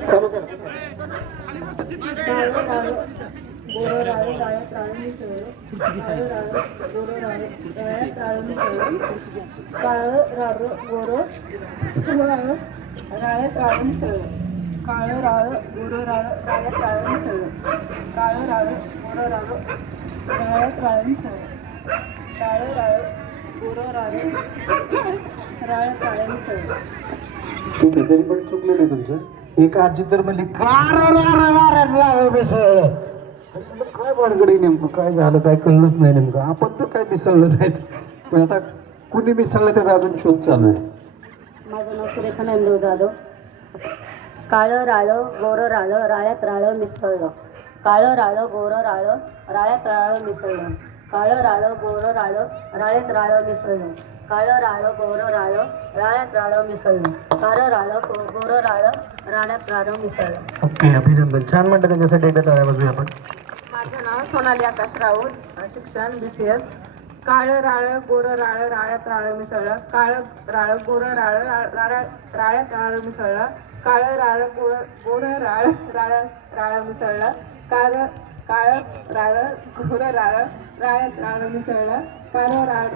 चालू कर. काळं राळं गोरं राळं राळ्यात राळं मिसळलं. काळं राळं गोरं राळं राळ्यात राळं मिसळलं. काळं राळं गोरं राळं राळ्यात राळं मिसळलं. काळं राळं गोरं राळं राळ्यात राळं मिसळलं. काळं राळं गोरं राळं राळ्यात राळं मिसळलं. काळं राळं गोरं राळं राळ्यात राळं मिसळलं. ठीक आहे, तरी पण चुकलेलं आहे तुमचं. एक आजी तर म्हणली मिसळलं. काय भानगडी नेमकं काय झालं काय कळलंच नाही नेमकं. आपण तर काय मिसळलं नाहीत, पण आता कुणी मिसळलं त्याचा अजून शोध चालू आहे. माझं नाव सुरेखा नामदेव जाधव. काळं राळं गोरं राळं राळ्यात राळं मिसळलं. काळं राळं गोरं राळं राळ्यात राळं मिसळलं. काळं राळं गोरं राळं राळ्यात राळं मिसळलं. काळं राळं गोरं राळं राळ्यात राळं मिसळलं. काळं राळं गोरं राळं राळ्यात राळं मिसळलं. ओके, अभिनंदन. छान म्हणतं, त्यांच्यासाठी एकदा टाळ्या वाजवूया आपण. माझं नाव सोनाली आकाश राऊत, शिक्षण BCS. काळं राळं गोरं राळं राळ्यात राळं मिसळलं. काळं राळं गोरं राळं राळ्यात राळं मिसळलं. काळं राळं गोरं राळं राळ्यात राळं मिसळलं. काळं राळं गोरं राळं राळ्यात राळं मिसळलं. काळं राळं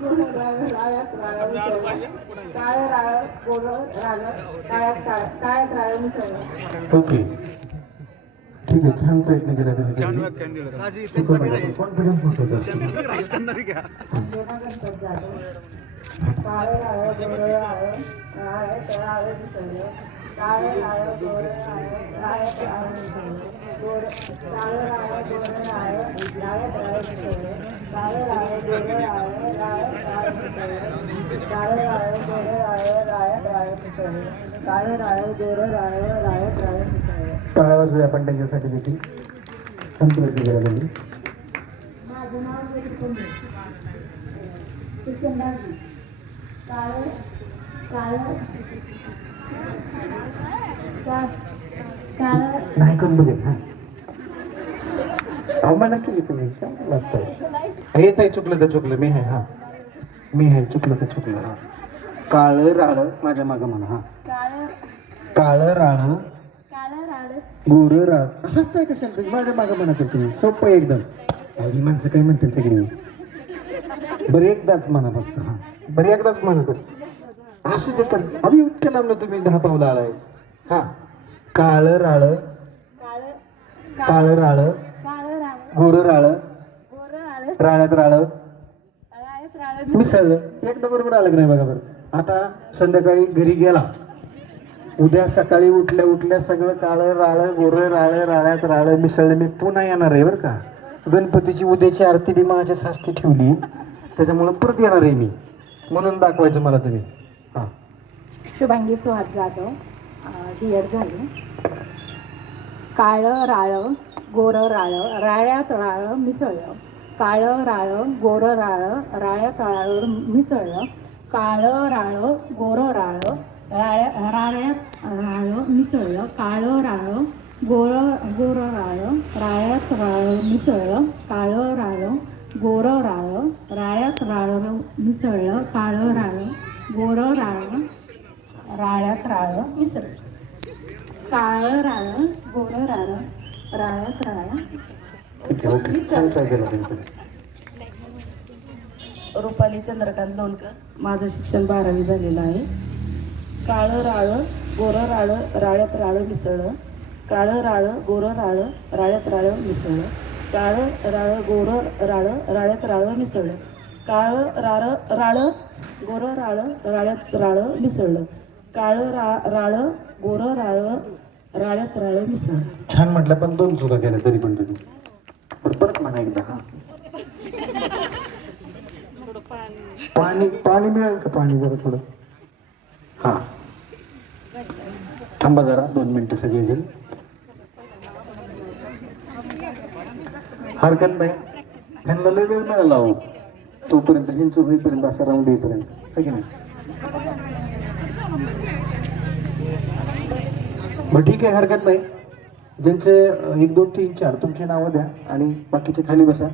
गोरं राळं राळ्यात राळं मिसळलं. काळं राळं गोरं राळं राळ्यात राळं मिसळलं. ओके, ठीक आहे. छान प्रयत्न केला तुम्ही. कॉन्फिडन्स होतं. काळं राळं गोरं राळं राळ्यात राळं मिसळलं. काळं राळं गोरं राळं राळ्यात राळं मिसळलं. काळं राळं गोरं राळं राळ्यात राळं मिसळलं. काळं राळं गोरं राळं राळ्यात राळं मिसळलं. काळं राळं गोरं राळं राळ्यात राळं मिसळलं. काळं राळं गोरं राळं राळ्यात राळं मिसळलं. टाळ्या वाजवूया आपण त्यांच्यासाठी देखील. छान प्रयत्न केला त्यांनी. माझं नाव शिक्षण काळं काळं काळं नाही करून बघेल. हा, अवमान केली तुम्ही. छान लागतंय. येत आहे. चुकलं तर चुकलं. मी आहे. हा, मी आहे. चुकलं तर चुकलं. हा, काळं राळं माझ्या मागं म्हणा. हा, काळं काळं राळं काळं राळं गोरं राळ. हसताय कशाला तुम्ही? माझ्या मागं म्हणा तर तुम्ही. सोपं आहे एकदम. ही माणसं काय म्हणतील सगळी. बरं एकदाच म्हणा फक्त. हा, बरं एकदाच म्हणा तर. असू दे पण अभि इतक्या लांब तुम्ही 10 पावलं आलाय. हा, काळं राळं काळं काळं राळं काळं राळं गोरं राळं गोरं राळं राळ्यात राळं राळ्यात राळं मिसळलं. एकदा बरोबर आलं की नाही बघा बरं. आता संध्याकाळी घरी गेला, उद्या सकाळी उठल्या सगळं काळं राळं गोरं राळं राळ्यात राळं मिसळलं. मी पुन्हा येणार आहे बरं का. गणपतीची उद्याची आरती बी माझ्या सासती ठेवली, त्याच्यामुळं परत येणार आहे मी. म्हणून दाखवायचं मला तुम्ही. हां, शुभांगी सुहास जाधव, D.Ed झाली. काळं राळं गोरं राळं राळ्यात राळं मिसळलं. काळं राळं गोरं राळं राळ्यात राळं मिसळलं. काळं राळं गोरं राळं राळ्यात राळं मिसळलं. काळं राळं गोरं राळं राळ्यात राळं मिसळलं. काळं राळं गोरं राळं राळ्यात राळं मिसळलं. काळं राळं गोरं राळं राळ्यात राळं मिसळलं. काळं राळं गोरं राळं राळ्यात राळं. ठीक आहे. ओके, छान ट्राय केला तुम्ही. रुपाली चंद्रकांत लोणकर, माझं शिक्षण 12वी झालेलं आहे. काळं राळं गोरं राळं राळ्यात राळं मिसळलं. काळं राळं गोरं राळं राळ्यात राळं मिसळलं. काळं राळं गोरं राळं राळ्यात राळं मिसळलं. काळं राळं गोरं राळं राळ्यात राळं मिसळलं. काळं राळं गोरं राळं राळ्यात राळं मिसळलं. छान म्हटलं, पण 2 चुका केल्या तरी पण तुम्ही. परत म्हणा एकदा. हा, पाणी पाणी मिळेल का? पाणी जरा थोडं. हा, थांबा जरा 2 मिनिटं सगळे येईल. हरकत नाही, ह्यांना लय वेळ मिळाला हो. तोपर्यंत हिंचू होईपर्यंत, असा राऊंड येईपर्यंत, है की नाही? बरं ठीक आहे, हरकत नाही. ज्यांचे 1 2 3 4 तुमची नावं द्या आणि बाकीचे खाली बसा.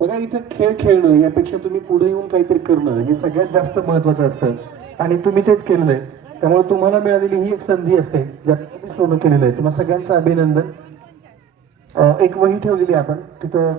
बघा, इथं खेळ खेळणं यापेक्षा तुम्ही पुढे येऊन काहीतरी करणं हे सगळ्यात जास्त महत्वाचं असतं आणि तुम्ही तेच केलं आहे. त्यामुळे तुम्हाला मिळालेली ही एक संधी असते ज्यात तुम्ही सोनं केलेलं आहे. तुम्हाला सगळ्यांचं अभिनंदन. एक वही ठेवलेली आहे आपण तिथं.